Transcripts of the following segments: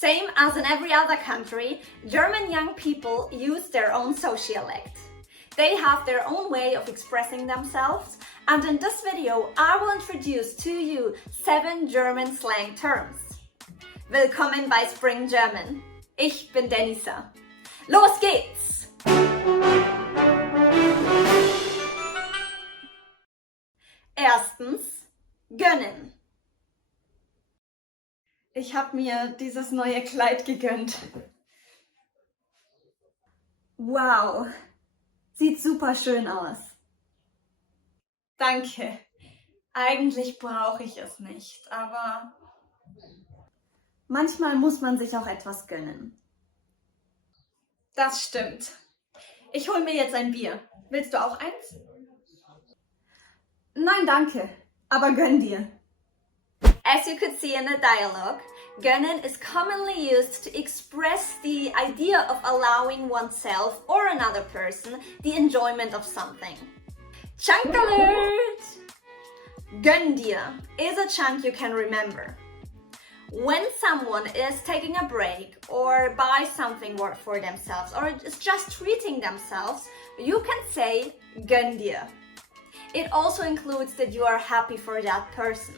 Same as in every other country, German young people use their own sociolect. They have their own way of expressing themselves, and in this video I will introduce to you 7 German slang terms. Willkommen bei Spring German. Ich bin Denisa. Los geht's! Erstens, gönnen. Ich habe mir dieses neue Kleid gegönnt. Wow, sieht super schön aus. Danke. Eigentlich brauche ich es nicht, aber manchmal muss man sich auch etwas gönnen. Das stimmt. Ich hole mir jetzt ein Bier. Willst du auch eins? Nein, danke, aber gönn dir. As you could see in the dialogue, gönnen is commonly used to express the idea of allowing oneself or another person the enjoyment of something. Chunk alert! Gönn dir is a chunk you can remember. When someone is taking a break or buys something for themselves or is just treating themselves, you can say gönn dir. It also includes that you are happy for that person.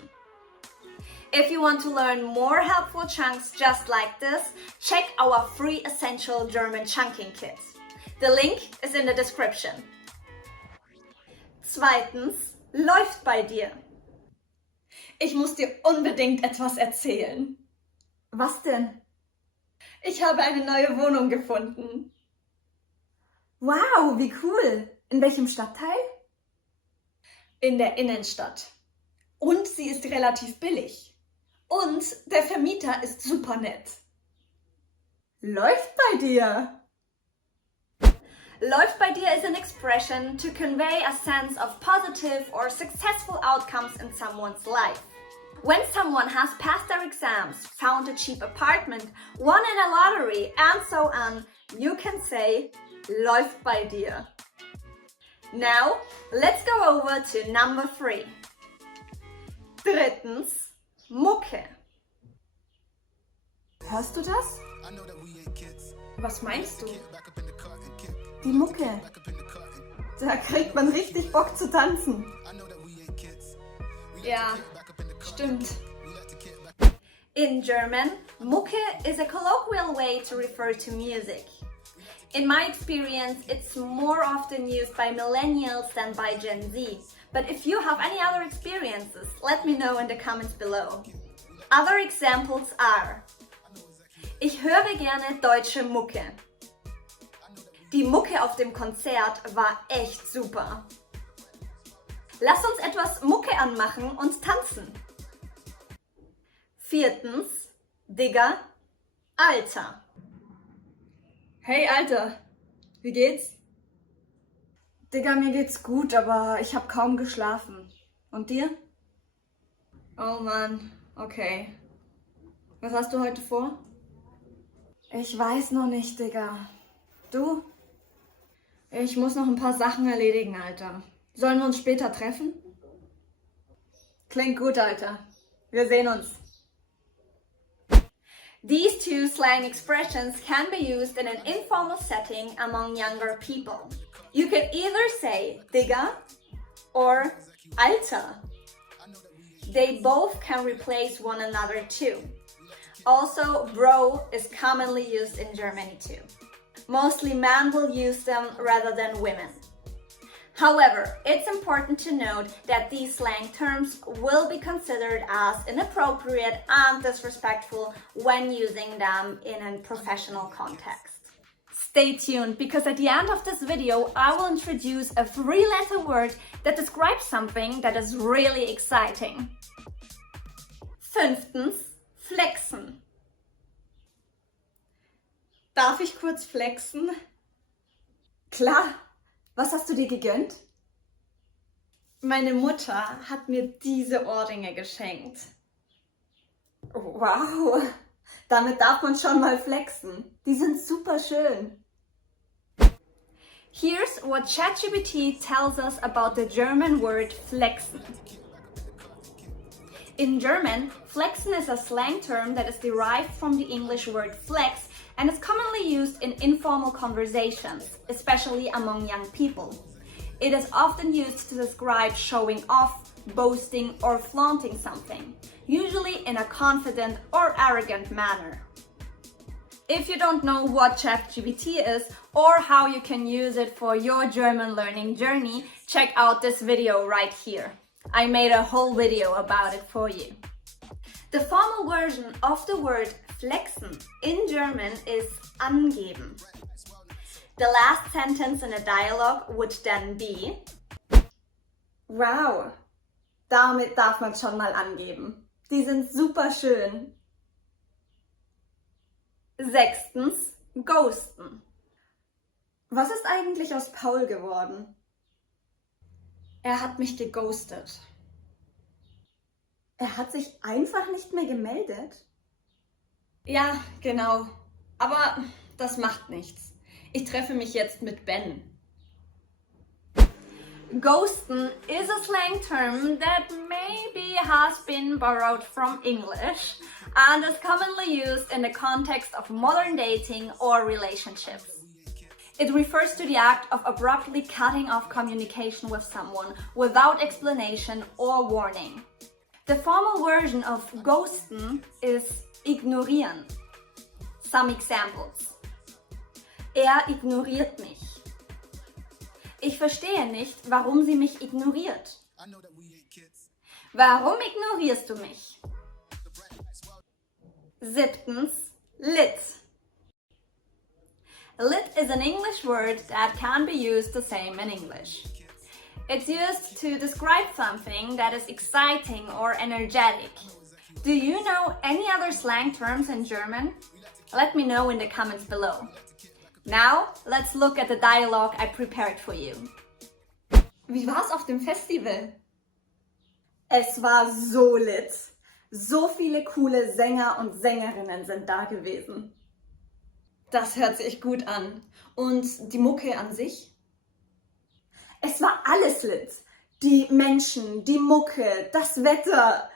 If you want to learn more helpful chunks just like this, check our free essential German chunking kit. The link is in the description. Zweitens, läuft bei dir. Ich muss dir unbedingt etwas erzählen. Was denn? Ich habe eine neue Wohnung gefunden. Wow, wie cool. In welchem Stadtteil? In der Innenstadt. Und sie ist relativ billig. Und der Vermieter ist super nett. Läuft bei dir. Läuft bei dir is an expression to convey a sense of positive or successful outcomes in someone's life. When someone has passed their exams, found a cheap apartment, won in a lottery, and so on, you can say läuft bei dir. Now, let's go over to number 3. Drittens, Mukke. Hörst du das? Was meinst du? Die Mucke. Da kriegt man richtig Bock zu tanzen. Ja, stimmt. In German, Mukke is a colloquial way to refer to music. In my experience, it's more often used by millennials than by Gen Z. But if you have any other experiences, let me know in the comments below. Other examples are: Ich höre gerne deutsche Mucke. Die Mucke auf dem Konzert war echt super. Lass uns etwas Mucke anmachen und tanzen. Viertens, Digga, Alter. Hey Alter, wie geht's? Digga, mir geht's gut, aber ich habe kaum geschlafen. Und dir? Oh Mann, okay. Was hast du heute vor? Ich weiß noch nicht, Digga. Du? Ich muss noch ein paar Sachen erledigen, Alter. Sollen wir uns später treffen? Klingt gut, Alter. Wir sehen uns. These 2 slang expressions can be used in an informal setting among younger people. You can either say Digga or Alter. They both can replace one another too. Also, bro is commonly used in Germany too. Mostly men will use them rather than women. However, it's important to note that these slang terms will be considered as inappropriate and disrespectful when using them in a professional context. Stay tuned, because at the end of this video I will introduce a 3-letter word that describes something that is really exciting. Fünftens, flexen. Darf ich kurz flexen? Klar. Was hast du dir gegönnt? Meine Mutter hat mir diese Ohrringe geschenkt. Wow, damit darf man schon mal flexen. Die sind super schön. Here's what ChatGPT tells us about the German word flexen. In German, Flexen is a slang term that is derived from the English word flex and is commonly used in informal conversations, especially among young people. It is often used to describe showing off, boasting, or flaunting something, usually in a confident or arrogant manner. If you don't know what ChatGPT is or how you can use it for your German learning journey, check out this video right here. I made a whole video about it for you. The formal version of the word flexen in German is angeben. The last sentence in a dialogue would then be: Wow, damit darf man schon mal angeben. Die sind super schön. Sechstens, Ghosten. Was ist eigentlich aus Paul geworden? Er hat mich geghostet. Er hat sich einfach nicht mehr gemeldet? Ja, genau. Aber das macht nichts. Ich treffe mich jetzt mit Ben. Ghosten is a slang term that maybe has been borrowed from English and is commonly used in the context of modern dating or relationships. It refers to the act of abruptly cutting off communication with someone without explanation or warning. The formal version of ghosten is ignorieren. Some examples. Er ignoriert mich. Ich verstehe nicht, warum sie mich ignoriert. Warum ignorierst du mich? Siebtens, lit. Lit is an English word that can be used the same in English. It's used to describe something that is exciting or energetic. Do you know any other slang terms in German? Let me know in the comments below. Now, let's look at the dialogue I prepared for you. Wie war's auf dem Festival? Es war so lit. So viele coole Sänger und Sängerinnen sind da gewesen. Das hört sich gut an. Und die Mucke an sich? Es war alles lit. Die Menschen, die Mucke, das Wetter.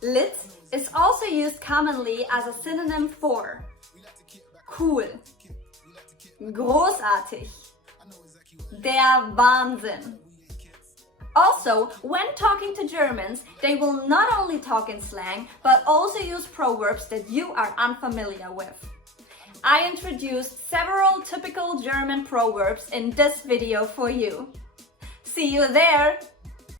Lit is also used commonly as a synonym for cool, großartig, der Wahnsinn. Also, when talking to Germans, they will not only talk in slang, but also use proverbs that you are unfamiliar with. I introduced several typical German proverbs in this video for you. See you there!